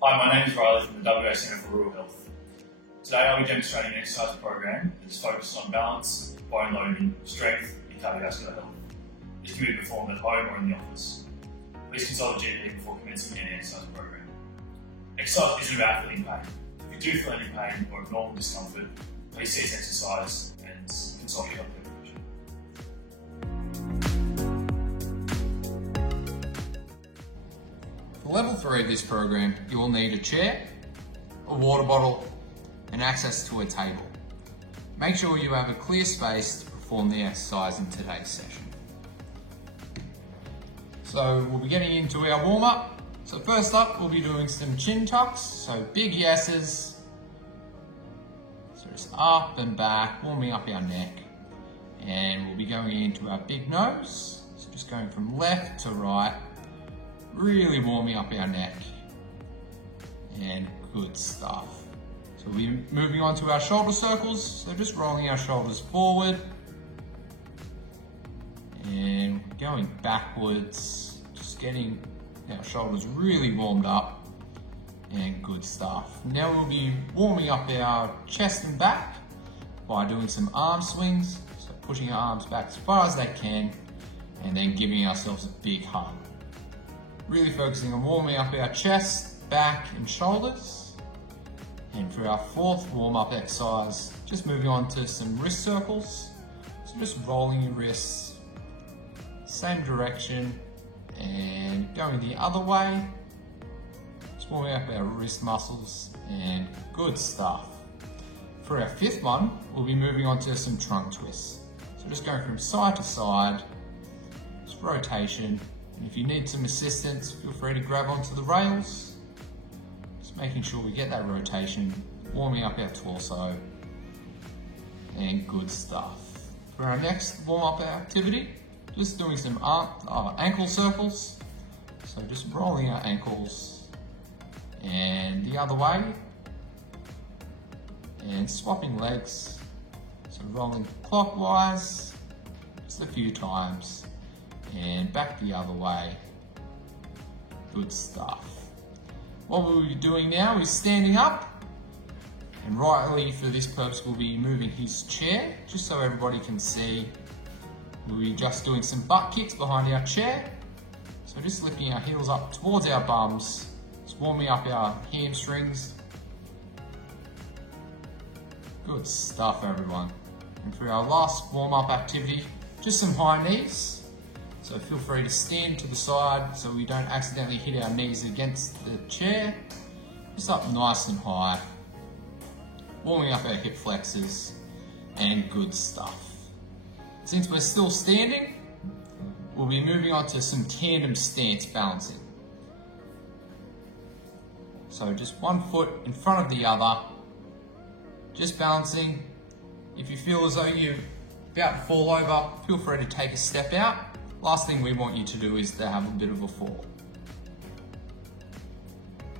Hi, my name is Riley from the WA Centre for Rural Health. Today I'll be demonstrating an exercise program that is focused on balance, bone loading, strength and cardiovascular health. This can be performed at home or in the office. Please consult a GP before commencing any exercise program. Exercise isn't about feeling pain. If you do feel any pain or abnormal discomfort, please cease exercise and consult your healthcare professional. For level 3 of this program, you will need a chair, a water bottle, and access to a table. Make sure you have a clear space to perform the exercise in today's session. So we'll be getting into our warm-up. So first up, we'll be doing some chin tucks, so big yeses. So just up and back, warming up our neck. And we'll be going into our big nose, so just going from left to right, really warming up our neck. And good stuff. So we'll be moving on to our shoulder circles, so just rolling our shoulders forward and going backwards, just getting our shoulders really warmed up, and good stuff. Now we'll be warming up our chest and back by doing some arm swings, so pushing our arms back as far as they can and then giving ourselves a big hug. Really focusing on warming up our chest, back and shoulders. And for our fourth warm-up exercise, just moving on to some wrist circles. So just rolling your wrists, same direction, and going the other way. Just warming up our wrist muscles, and good stuff. For our fifth one, we'll be moving on to some trunk twists. So just going from side to side, just rotation. And if you need some assistance, feel free to grab onto the rails. Just making sure we get that rotation, warming up our torso, and good stuff. For our next warm-up activity, just doing some ankle circles. So just rolling our ankles and the other way, and swapping legs. So rolling clockwise, just a few times, and back the other way. Good stuff. What we'll be doing now is standing up, and Riley, for this purpose, will be moving his chair, just so everybody can see. We'll be just doing some butt kicks behind our chair. So just lifting our heels up towards our bums, just warming up our hamstrings. Good stuff, everyone. And for our last warm-up activity, just some high knees. So feel free to stand to the side so we don't accidentally hit our knees against the chair. Just up nice and high. Warming up our hip flexors, and good stuff. Since we're still standing, we'll be moving on to some tandem stance balancing. So just one foot in front of the other, just balancing. If you feel as though you're about to fall over, feel free to take a step out. Last thing we want you to do is to have a bit of a fall.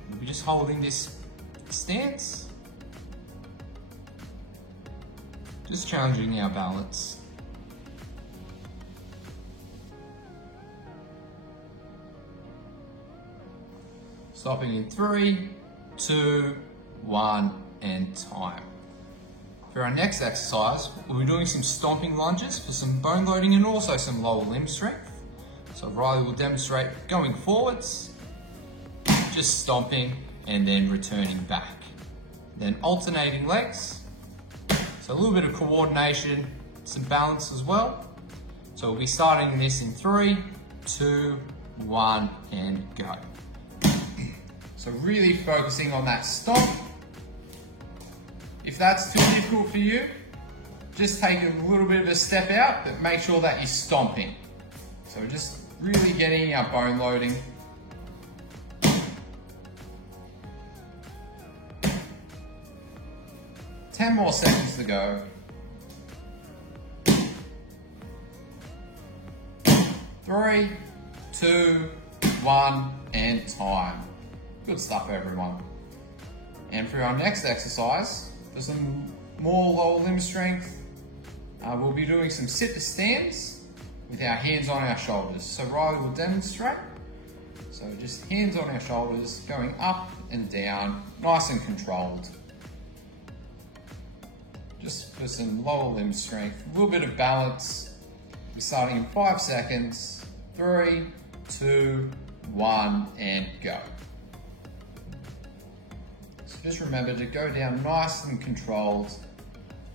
We'll be just holding this stance, just challenging our balance. Stopping in 3, 2, 1, and time. For our next exercise, we'll be doing some stomping lunges for some bone loading and also some lower limb strength. So Riley will demonstrate going forwards, just stomping, and then returning back. Then alternating legs. So a little bit of coordination, some balance as well. So we'll be starting this in 3, 2, 1, and go. So really focusing on that stomp. If that's too difficult for you, just take a little bit of a step out, but make sure that you're stomping. So just really getting our bone loading. Ten more seconds to go. 3, 2, 1, and time. Good stuff, everyone. And for our next exercise, for some more lower limb strength, we'll be doing some sit to stands with our hands on our shoulders. So Riley will demonstrate. So just hands on our shoulders, going up and down, nice and controlled. Just for some lower limb strength, a little bit of balance. We're starting in 5 seconds. 3, 2, 1, and go. So just remember to go down nice and controlled.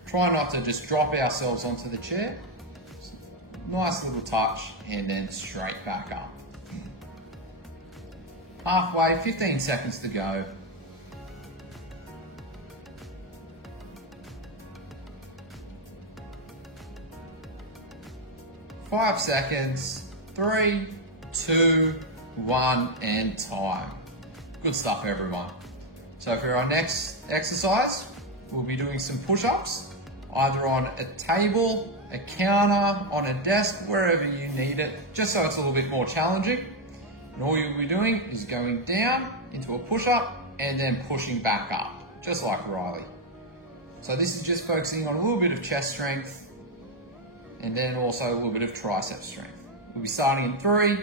Try not to just drop ourselves onto the chair. Nice little touch and then straight back up. Halfway, 15 seconds to go. Five seconds, 3, 2, 1, and time. Good stuff, everyone. So for our next exercise, we'll be doing some push-ups, either on a table, a counter, on a desk, wherever you need it, just so it's a little bit more challenging. And all you'll be doing is going down into a push-up and then pushing back up, just like Riley. So this is just focusing on a little bit of chest strength and then also a little bit of tricep strength. We'll be starting in 3,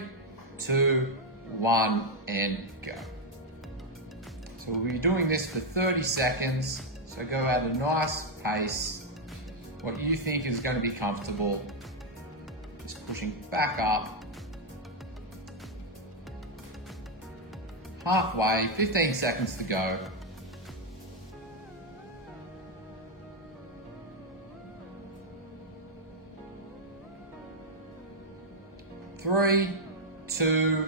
2, 1, and go. So we'll be doing this for 30 seconds. So go at a nice pace, what you think is going to be comfortable. Just pushing back up. Halfway, 15 seconds to go. 3, 2,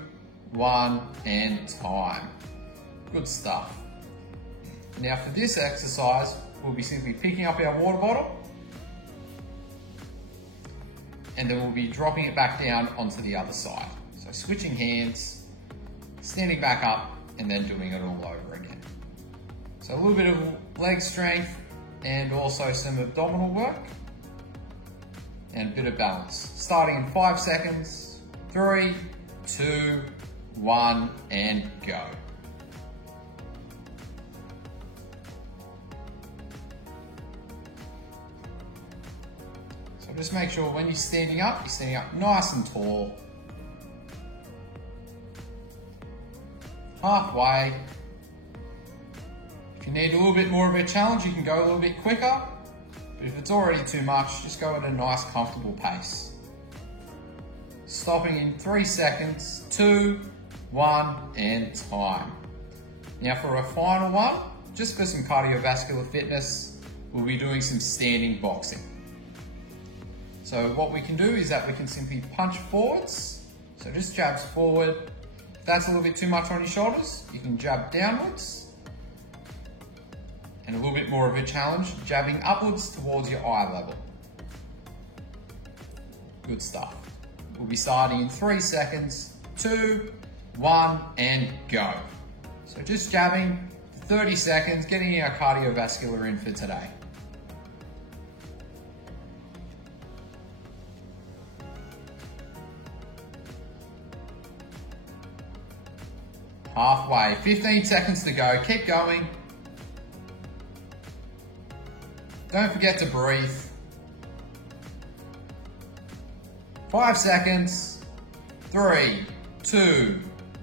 1, and time. Good stuff. Now for this exercise, we'll be simply picking up our water bottle and then we'll be dropping it back down onto the other side. So switching hands, standing back up, and then doing it all over again. So a little bit of leg strength and also some abdominal work and a bit of balance. Starting in 5 seconds. 3, 2, 1, and go. So just make sure when you're standing up nice and tall. Halfway. If you need a little bit more of a challenge, you can go a little bit quicker. But if it's already too much, just go at a nice, comfortable pace. Stopping in 3 seconds, 2, 1, and time. Now for a final one, just for some cardiovascular fitness, we'll be doing some standing boxing. So what we can do is that we can simply punch forwards. So just jabs forward. If that's a little bit too much on your shoulders, you can jab downwards. And a little bit more of a challenge, jabbing upwards towards your eye level. Good stuff. We'll be starting in 3 seconds, 2, 1, and go. So just jabbing for 30 seconds, getting our cardiovascular in for today. Halfway, 15 seconds to go, keep going. Don't forget to breathe. 5 seconds, 3, 2,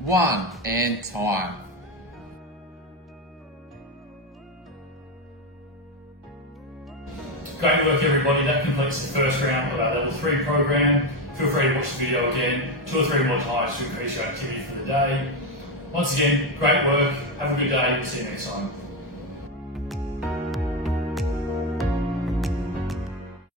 1, and time. Great work, everybody. That completes the first round of our Level 3 program. Feel free to watch the video again 2 or 3 more times to increase your activity for the day. Once again, great work. Have a good day. We'll see you next time.